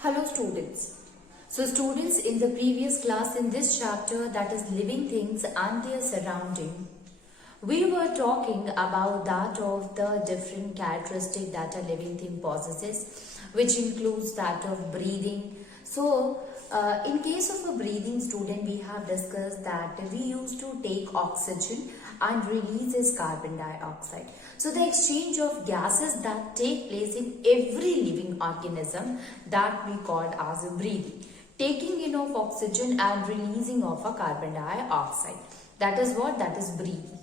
Hello students. So students, in the previous class in this chapter, that is living things and their surrounding, we were talking about that of the different characteristic that a living thing possesses, which includes that of breathing. So in case of a breathing, student, we have discussed that we used to take oxygen and releases carbon dioxide. So the exchange of gases that take place in every living organism, that we called as a breathing. Taking in of oxygen and releasing of a carbon dioxide. That is what? That is breathing.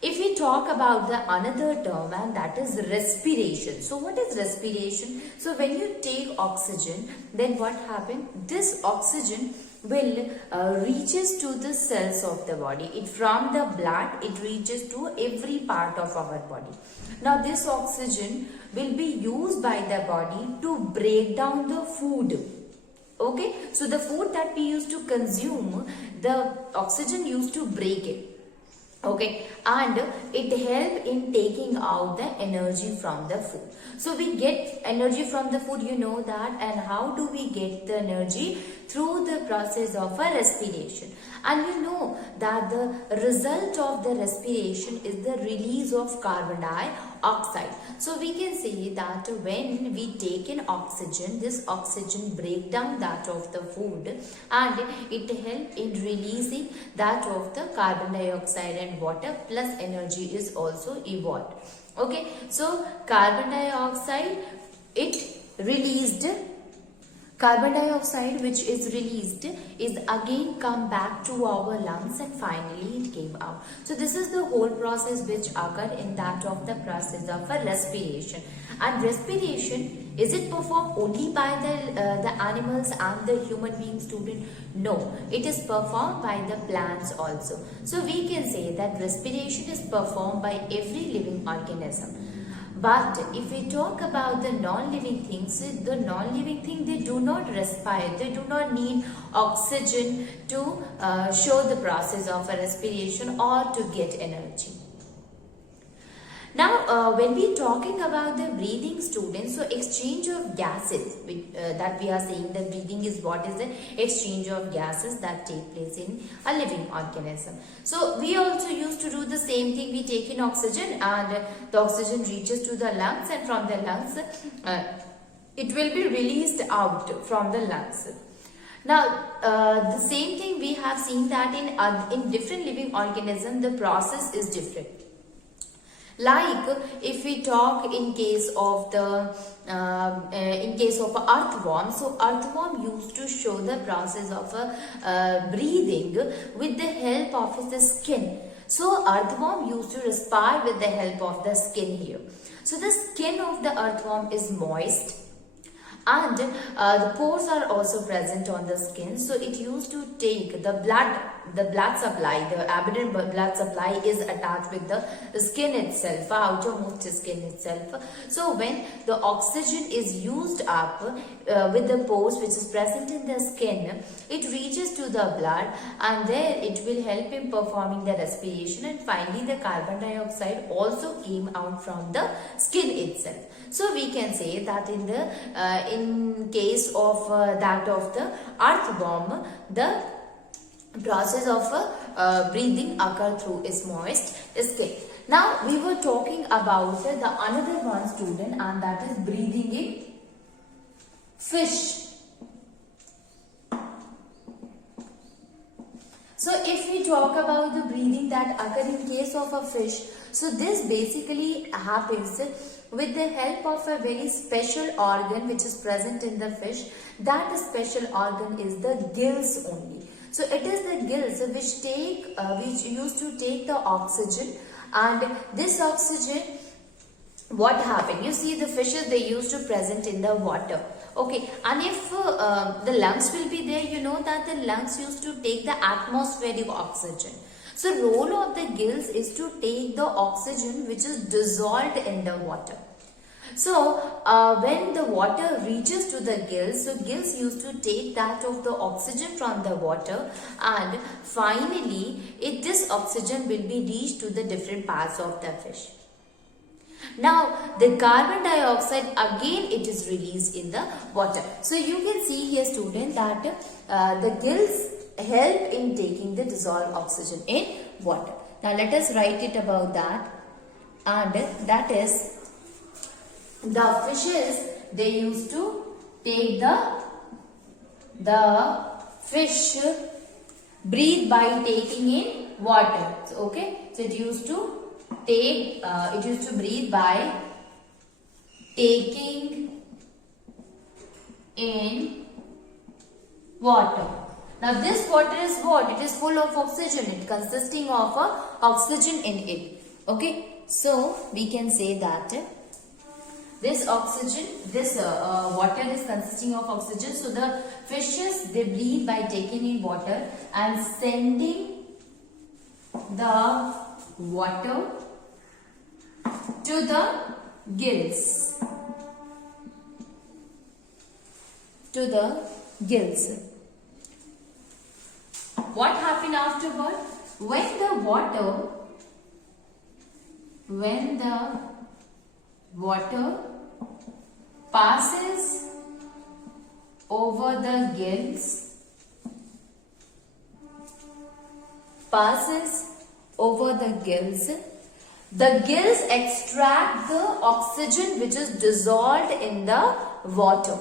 If we talk about the another term, and that is respiration. So what is respiration? So when you take oxygen, then what happens? This oxygen will reaches to the cells of the body. It from the blood, it reaches to every part of our body. Now this oxygen will be used by the body to break down the food. Okay, so the food that we used to consume, the oxygen used to break it. Okay, and it help in taking out the energy from the food. So we get energy from the food, you know that. And how do we get the energy? Through the process of a respiration. And you know that the result of the respiration is the release of carbon dioxide. So we can say that when we take in oxygen, this oxygen break down that of the food and it help in releasing that of the carbon dioxide and water, plus energy is also evolved. Okay, so carbon dioxide, it released. Carbon dioxide which is released is again come back to our lungs and finally it came out. So this is the whole process which occurred in that of the process of a respiration. And respiration, is it performed only by the animals and the human being, student? No, it is performed by the plants also. So we can say that respiration is performed by every living organism. But if we talk about the non-living things, the non-living thing, they do not respire. They do not need oxygen to show the process of a respiration or to get energy. Now, when we talking about the breathing, students, so exchange of gases, that we are saying that breathing is what is the exchange of gases that take place in a living organism. So we also used to do the same thing. We take in oxygen and the oxygen reaches to the lungs, and from the lungs it will be released out from the lungs. Now, the same thing we have seen that in different living organisms, the process is different. Like if we talk in case of the earthworm, so earthworm used to show the process of breathing with the help of the skin. So earthworm used to respire with the help of the skin here. So the skin of the earthworm is moist, and the pores are also present on the skin. So it used to take the blood supply, the abundant blood supply is attached with the skin itself, outermost skin itself. So when the oxygen is used up with the pores which is present in the skin, it reaches to the blood, and there it will help in performing the respiration, and finally the carbon dioxide also came out from the skin itself. So we can say that in case of that of the earthworm, the process of breathing occur through its moist skin. Now we were talking about the another one, student, and that is breathing in fish. So if we talk about the breathing that occur in case of a fish, so this basically happens with the help of a very special organ which is present in the fish. That special organ is the gills only. So it is the gills which used to take the oxygen, and this oxygen, what happened? You see the fishes, they used to present in the water. Okay, and if the lungs will be there, you know that the lungs used to take the atmospheric oxygen. So role of the gills is to take the oxygen which is dissolved in the water. So when the water reaches to the gills, so gills used to take that of the oxygen from the water, and finally this oxygen will be reached to the different parts of the fish. Now the carbon dioxide again it is released in the water. So you can see here student that the gills help in taking the dissolved oxygen in water. Now let us write it about that, and that is the fishes, they used to take the fish breathe by taking in water. So, okay, so it used to breathe by taking in water. Now this water is what? It is full of oxygen. It consisting of oxygen in it. Okay, so we can say that this oxygen, this water is consisting of oxygen. So the fishes, they breathe by taking in water and sending the water to the gills. To the gills. What happened afterward? When the water passes over the gills, the gills extract the oxygen which is dissolved in the water.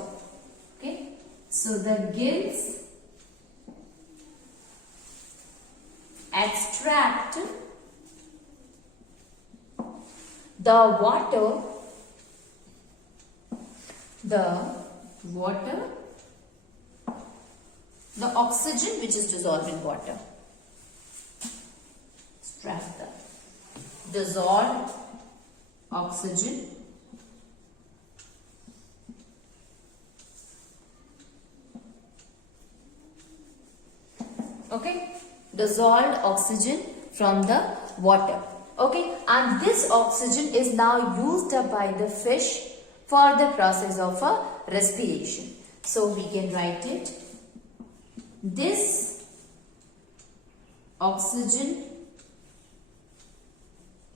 Okay, so the gills extract the oxygen which is dissolved in water. Extract the dissolved oxygen dissolved oxygen from the water. Okay, and this oxygen is now used up by the fish for the process of respiration. So we can write it. This oxygen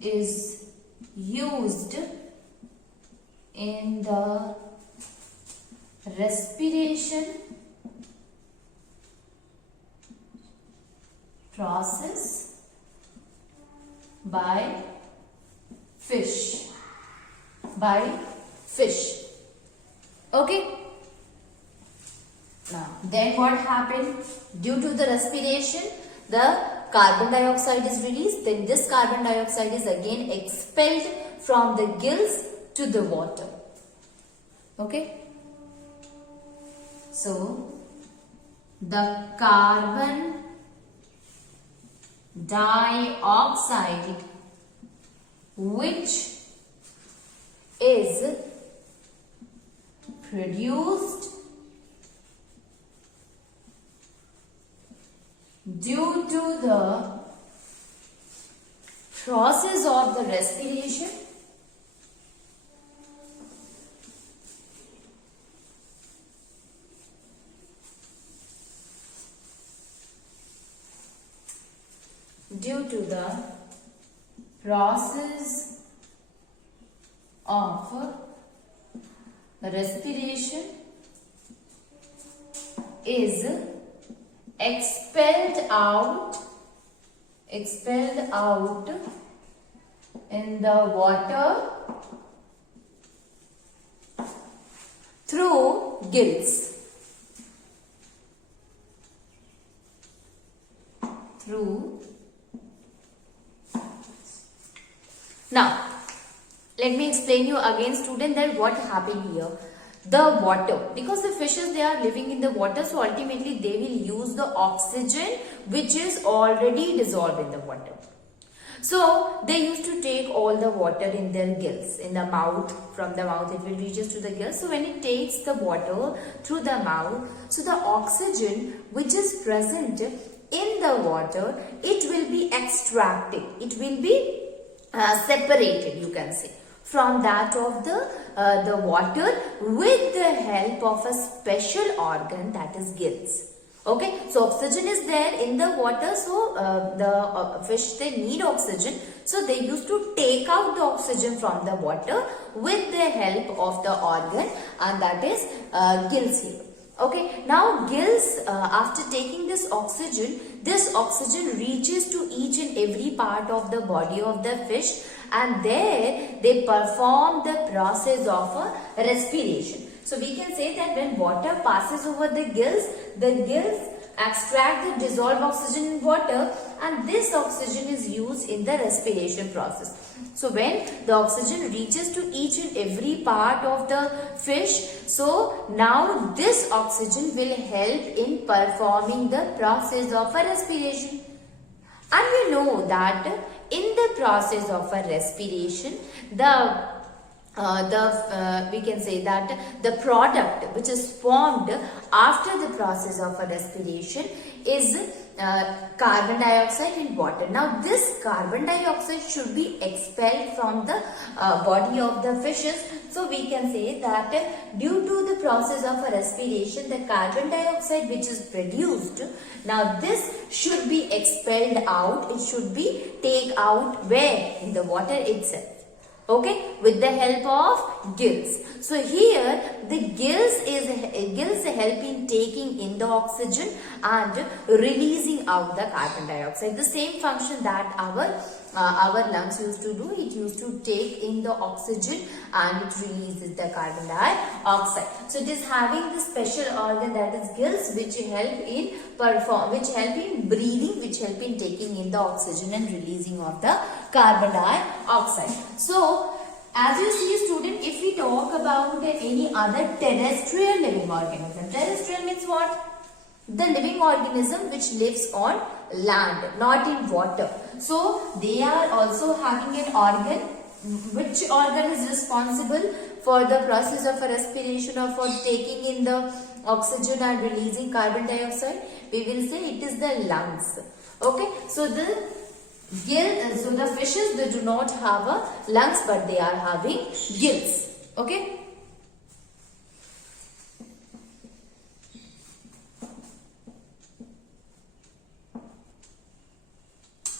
is used in the respiration process by fish. Okay. Now, then what happened? Due to the respiration, the carbon dioxide is released. Then this carbon dioxide is again expelled from the gills to the water. Okay. So, the carbon dioxide which is produced due to the process of the respiration is expelled out in the water through gills. Now, let me explain you again, student, that what happened here. The water, because the fishes, they are living in the water, so ultimately they will use the oxygen which is already dissolved in the water. So they used to take all the water in their gills, in the mouth. From the mouth it will reaches to the gills. So when it takes the water through the mouth, so the oxygen which is present in the water, it will be extracted. It will be separated, you can say, from that of the water with the help of a special organ, that is gills. Okay, so oxygen is there in the water, so the fish, they need oxygen, so they used to take out the oxygen from the water with the help of the organ, and that is gills here. Okay, now gills, after taking this oxygen reaches to each and every part of the body of the fish, and there they perform the process of respiration. So we can say that when water passes over the gills extract the dissolved oxygen in water, and this oxygen is used in the respiration process. So when the oxygen reaches to each and every part of the fish, so now this oxygen will help in performing the process of a respiration. And we know that in the process of a respiration, we can say that the product which is formed after the process of a respiration is carbon dioxide and water. Now this carbon dioxide should be expelled from the body of the fishes. So we can say that due to the process of a respiration, the carbon dioxide which is produced, now this should be expelled out. It should be taken out where? In the water itself. Okay, with the help of gills. So here the gills help in taking in the oxygen and releasing out the carbon dioxide. The same function that our lungs used to do. It used to take in the oxygen and it releases the carbon dioxide. So it is having the special organ, that is gills, which help in breathing, which help in taking in the oxygen and releasing of the carbon dioxide. So as you see, student, if we talk about any other terrestrial living organism, terrestrial means what? The living organism which lives on land, not in water. So they are also having an organ. Which organ is responsible for the process of a respiration or for taking in the oxygen and releasing carbon dioxide? We will say it is the lungs. Okay, so the fishes, they do not have a lungs, but they are having gills. Okay.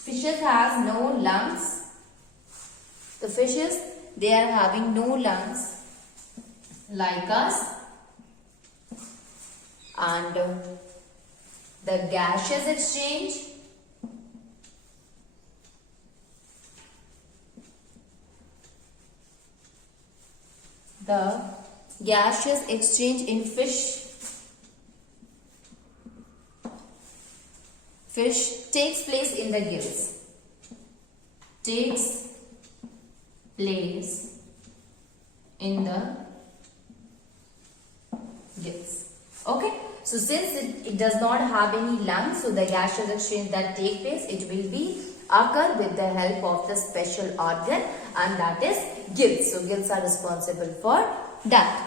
Fishes has no lungs. The fishes, they are having no lungs like us, and the gaseous exchange, in fish takes place in the gills. Takes place in the gills. Okay. So since it does not have any lungs, so the gaseous exchange that take place, it will be occur with the help of the special organ, and that is gills. So gills are responsible for that.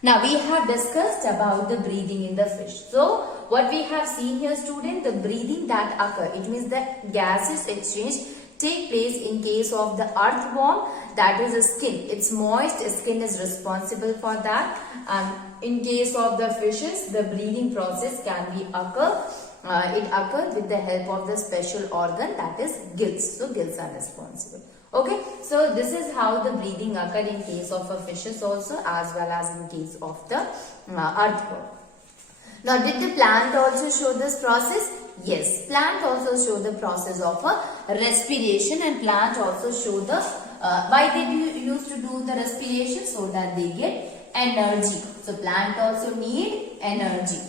Now we have discussed about the breathing in the fish. So what we have seen here, student, the breathing that occur, it means the gaseous exchange take place in case of the earthworm, that is the skin. Its moist skin is responsible for that, and in case of the fishes, the breathing process can be it occurs with the help of the special organ, that is gills. So gills are responsible. Okay, so this is how the breathing occurs in case of a fishes also, as well as in case of the earthworm. Now, did the plant also show this process? Yes, plant also show the process of a respiration, and plant also show the why they used to do the respiration, so that they get energy. So plant also need energy.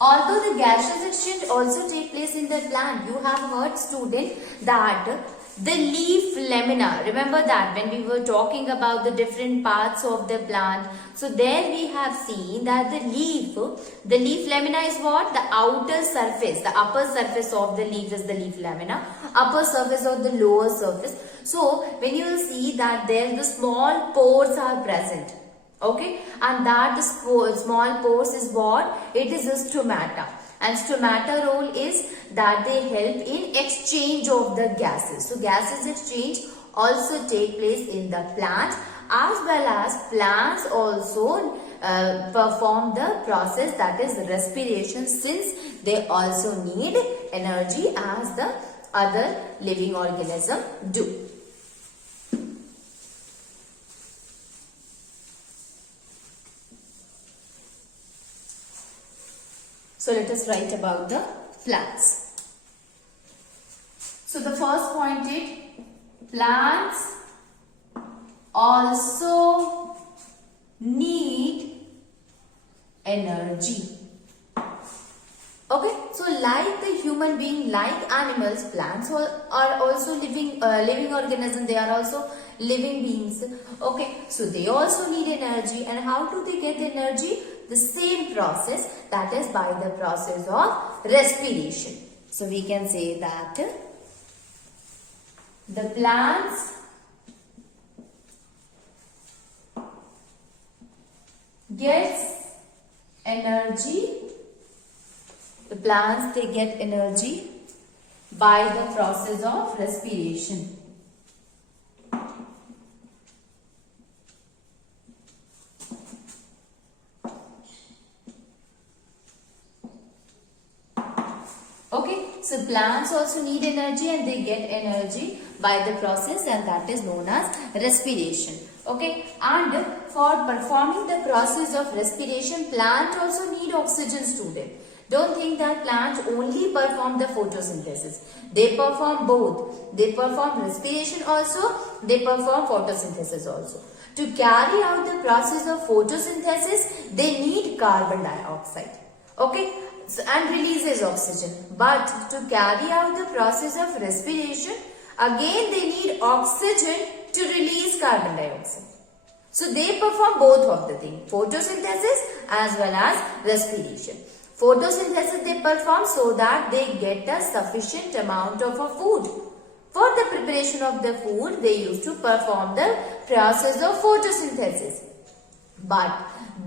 Although the gaseous exchange also take place in the plant, you have heard, student, that the leaf lamina, remember that when we were talking about the different parts of the plant, so there we have seen that the leaf lamina is what? The outer surface, the upper surface of the leaf is the leaf lamina, upper surface or the lower surface. So when you will see that there the small pores are present. Okay, and that small pores is what? It is a stomata. And stomata role is that they help in exchange of the gases. So gases exchange also take place in the plant, as well as plants also perform the process that is respiration, since they also need energy as the other living organism do. So let us write about the plants. So the first point is plants also need energy. Okay, so like the human being, like animals, plants are also living organisms. They are also living beings. Okay, so they also need energy. And how do they get the energy? The same process, that is by the process of respiration. So we can say that the plants gets energy. The plants, they get energy by the process of respiration. Okay, so plants also need energy and they get energy by the process, and that is known as respiration. Okay, and for performing the process of respiration, plant also need oxygen, student. Don't think that plants only perform the photosynthesis. They perform both. They perform respiration also, they perform photosynthesis also. To carry out the process of photosynthesis, they need carbon dioxide. Okay, so, and releases oxygen. But to carry out the process of respiration, again they need oxygen to release carbon dioxide. So they perform both of the things, photosynthesis as well as respiration. Photosynthesis they perform so that they get a sufficient amount of a food. For the preparation of the food, they used to perform the process of photosynthesis. But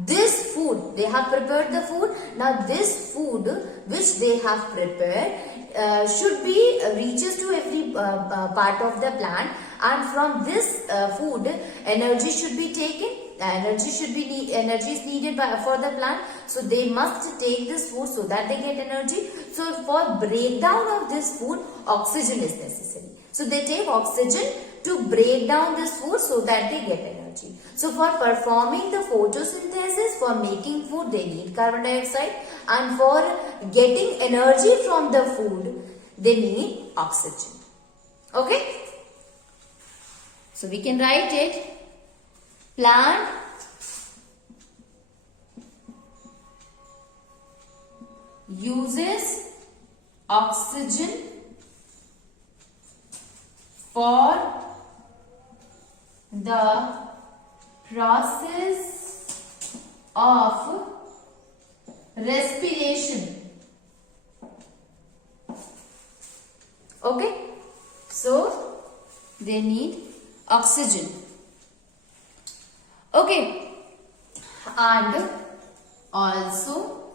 this food, they have prepared the food. Now this food which they have prepared should be reaches to every part of the plant, and from this food energy should be taken. Energy is needed for the plant, so they must take this food so that they get energy. So for breakdown of this food, oxygen is necessary. So they take oxygen to break down this food so that they get energy. So for performing the photosynthesis, for making food, they need carbon dioxide, and for getting energy from the food, they need oxygen. Okay? So we can write it. Plant uses oxygen for the process of respiration. Okay, so they need oxygen. Okay, and also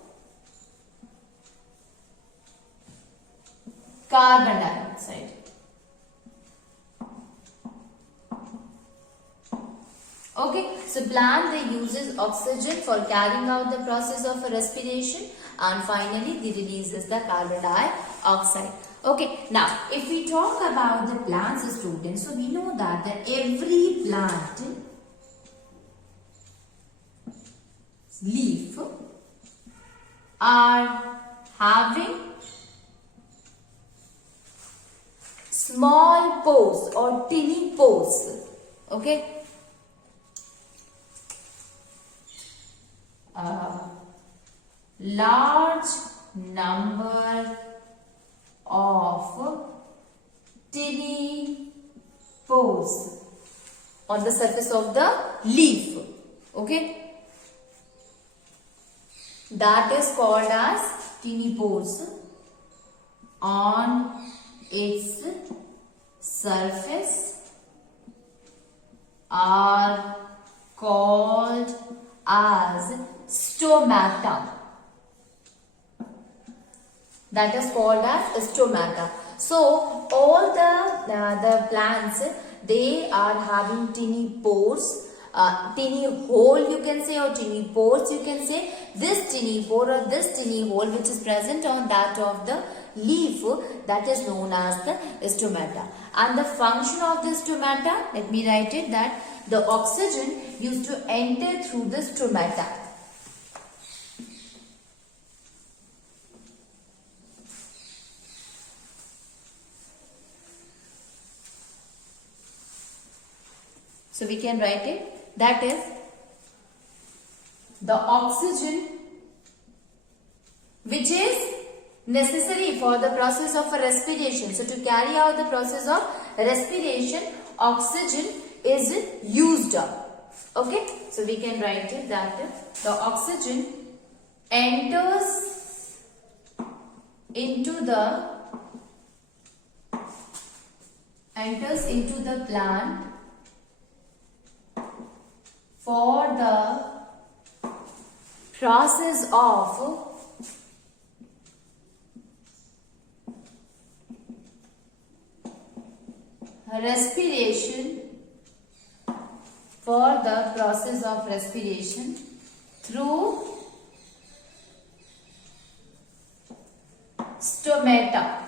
carbon dioxide. Okay, so plant they uses oxygen for carrying out the process of respiration, and finally they releases the carbon dioxide. Okay, now if we talk about the plants, students, so we know that every plant leaf are having small pores or tiny pores. Okay, a large number of tiny pores on the surface of the leaf. Okay, that is called as tiny pores on its surface are called as stomata. That is called as stomata. So all the plants, they are having tiny pores, tiny hole you can say, or tiny pores you can say. This tiny pore or this tiny hole which is present on that of the leaf, that is known as the stomata. And the function of the stomata, let me write it, that the oxygen used to enter through the stomata. So we can write it, that is the oxygen which is necessary for the process of respiration. So to carry out the process of respiration, oxygen is used up. Okay, so we can write it that the oxygen enters into the plant for the process of respiration, for the process of respiration through stomata.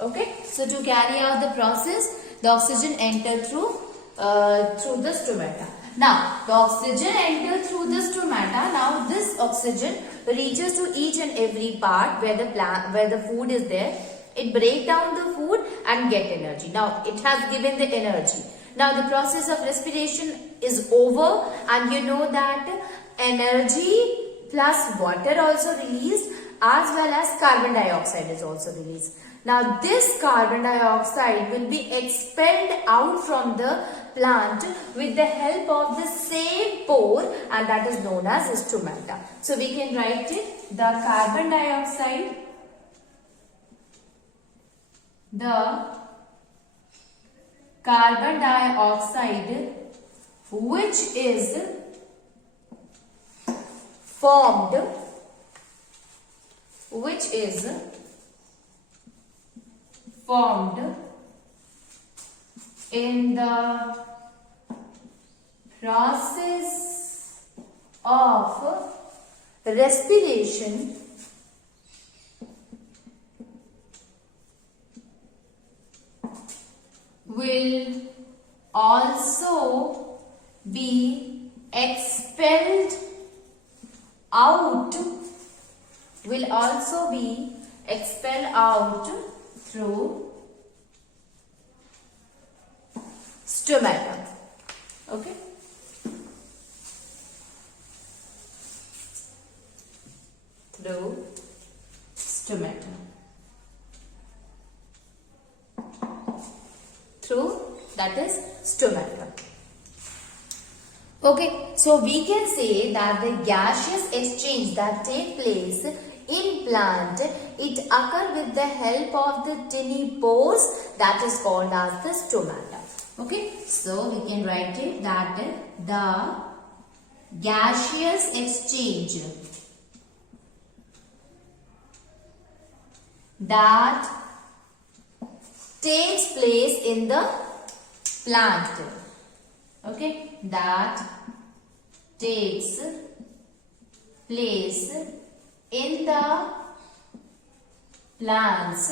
Okay, so to carry out the process, the oxygen enter through the stomata. Now the oxygen enter through the stomata. Now this oxygen reaches to each and every part where the food is there. It break down the food and get energy. Now it has given the energy. Now the process of respiration is over, and you know that energy plus water also released, as well as carbon dioxide is also released. Now this carbon dioxide will be expelled out from the plant with the help of the same pore, and that is known as stomata. So we can write it, the carbon dioxide which is formed in the process of respiration will also be expelled out through stomata. Okay, through stomata. That is stomata. Okay, so we can say that the gaseous exchange that take place in plant, it occur with the help of the tiny pores that is called as the stomata. Okay, so we can write it that the gaseous exchange that takes place in the plant. Okay, that takes place in the plants,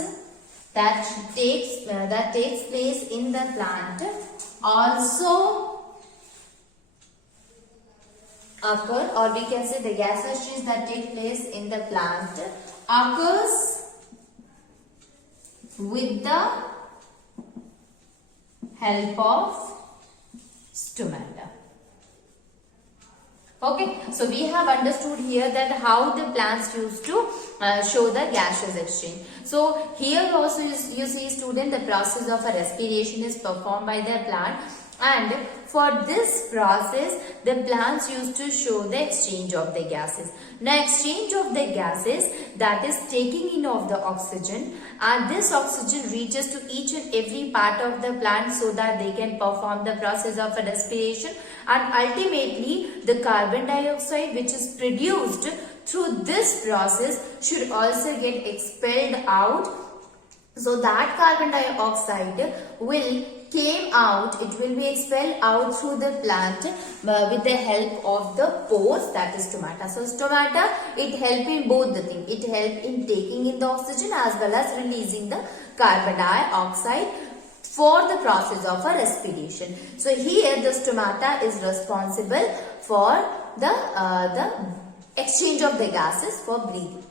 that takes place in the plant also occur, or we can say the gas exchange that takes place in the plant occurs with the help of stomata. Okay, so we have understood here that how the plants used to show the gaseous exchange. So here also you see, student, the process of a respiration is performed by the plant, and for this process the plants used to show the exchange of the gases. Now exchange of the gases, that is taking in of the oxygen, and this oxygen reaches to each and every part of the plant so that they can perform the process of a respiration, and ultimately the carbon dioxide which is produced through this process should also get expelled out, so that carbon dioxide will came out, it will be expelled out through the plant with the help of the pores, that is stomata. So stomata, it help in both the thing. It help in taking in the oxygen as well as releasing the carbon dioxide for the process of a respiration. So here the stomata is responsible for the exchange of the gases for breathing.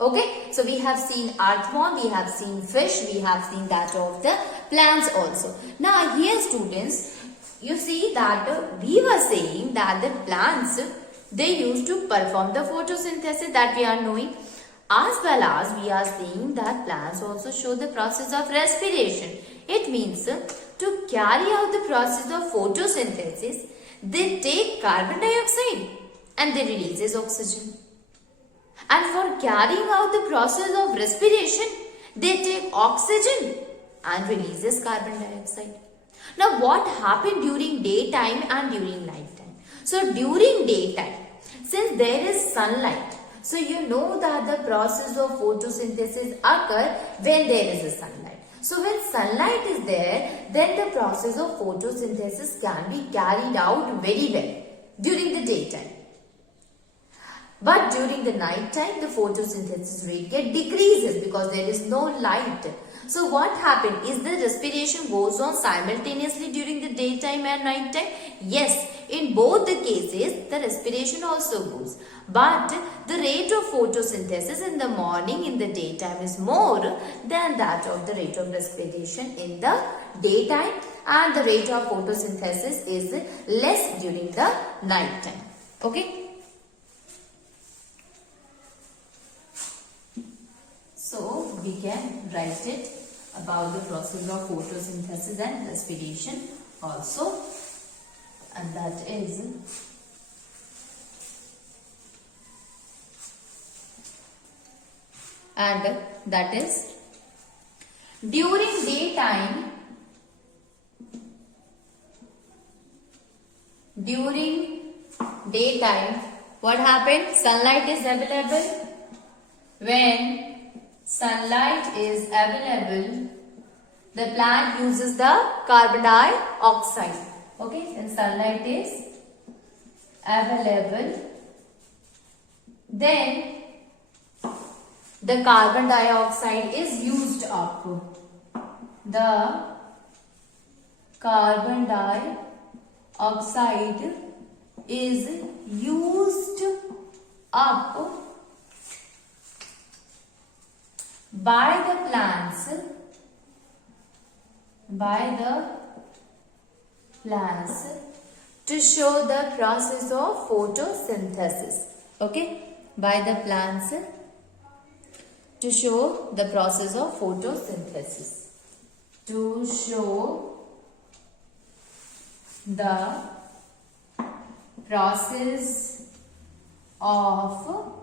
Okay, so we have seen earthworm, we have seen fish, we have seen that of the plants also. Now here students, you see that we were saying that the plants, they used to perform the photosynthesis that we are knowing, as well as we are saying that plants also show the process of respiration. It means to carry out the process of photosynthesis, they take carbon dioxide and they releases oxygen. And for carrying out the process of respiration, they take oxygen and releases carbon dioxide. Now what happened during daytime and during nighttime? So during daytime, since there is sunlight, so you know that the process of photosynthesis occur when there is a sunlight. So when sunlight is there, then the process of photosynthesis can be carried out very well during the daytime. But during the night time, the photosynthesis rate decreases because there is no light. So what happened? Is the respiration goes on simultaneously during the daytime and night time? Yes, in both the cases, the respiration also goes. But the rate of photosynthesis in the morning, in the daytime is more than that of the rate of respiration in the daytime, and the rate of photosynthesis is less during the night time. Okay. So we can write it about the process of photosynthesis and respiration also, and that is during daytime what happened? Sunlight is available. When sunlight is available, the plant uses the carbon dioxide. Okay, when sunlight is available, then the carbon dioxide is used up. The carbon dioxide is used up by the plants to show the process of photosynthesis. Okay, by the plants to show the process of photosynthesis. To show the process of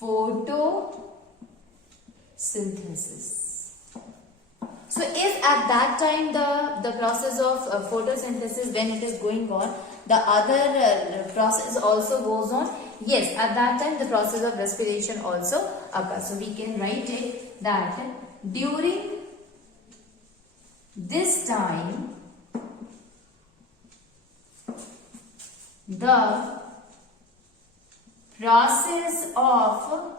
photosynthesis. So if at that time the process of photosynthesis, when it is going on, the other process also goes on, yes, at that time the process of respiration also occurs. So we can write it that during this time the process of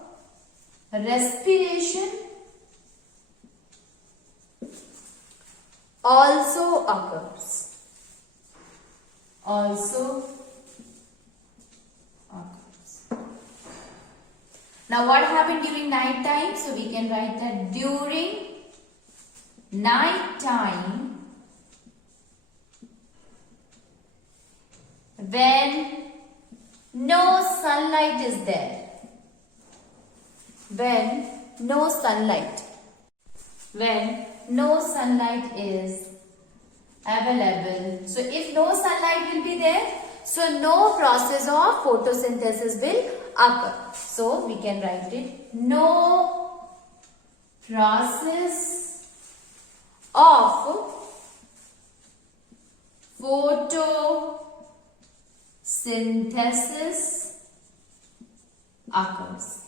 respiration also occurs. Now what happened during night time? So we can write that during night time, when no sunlight is there, when no sunlight is available, so if no sunlight will be there, so no process of photosynthesis will occur. So we can write it, no process of photosynthesis occurs.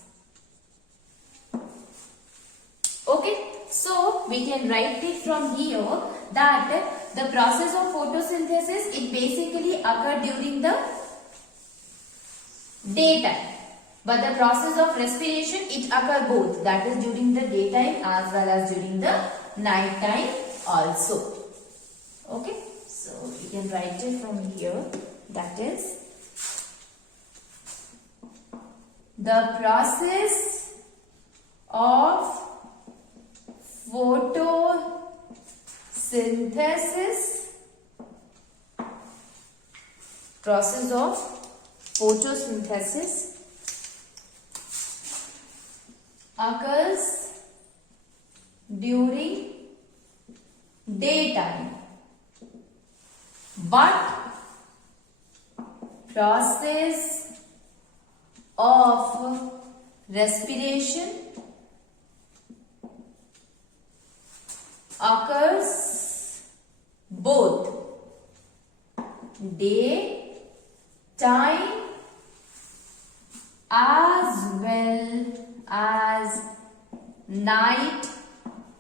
Okay, so we can write it from here that the process of photosynthesis, it basically occurs during the daytime. But the process of respiration, it occurs both. That is during the daytime as well as during the night time also. Okay. So we can write it from here. That is the process of photosynthesis occurs during daytime, but process of respiration occurs both day time as well as night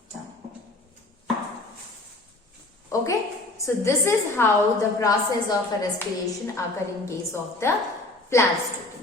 time. Okay, so this is how the process of a respiration occur in case of the plant, students.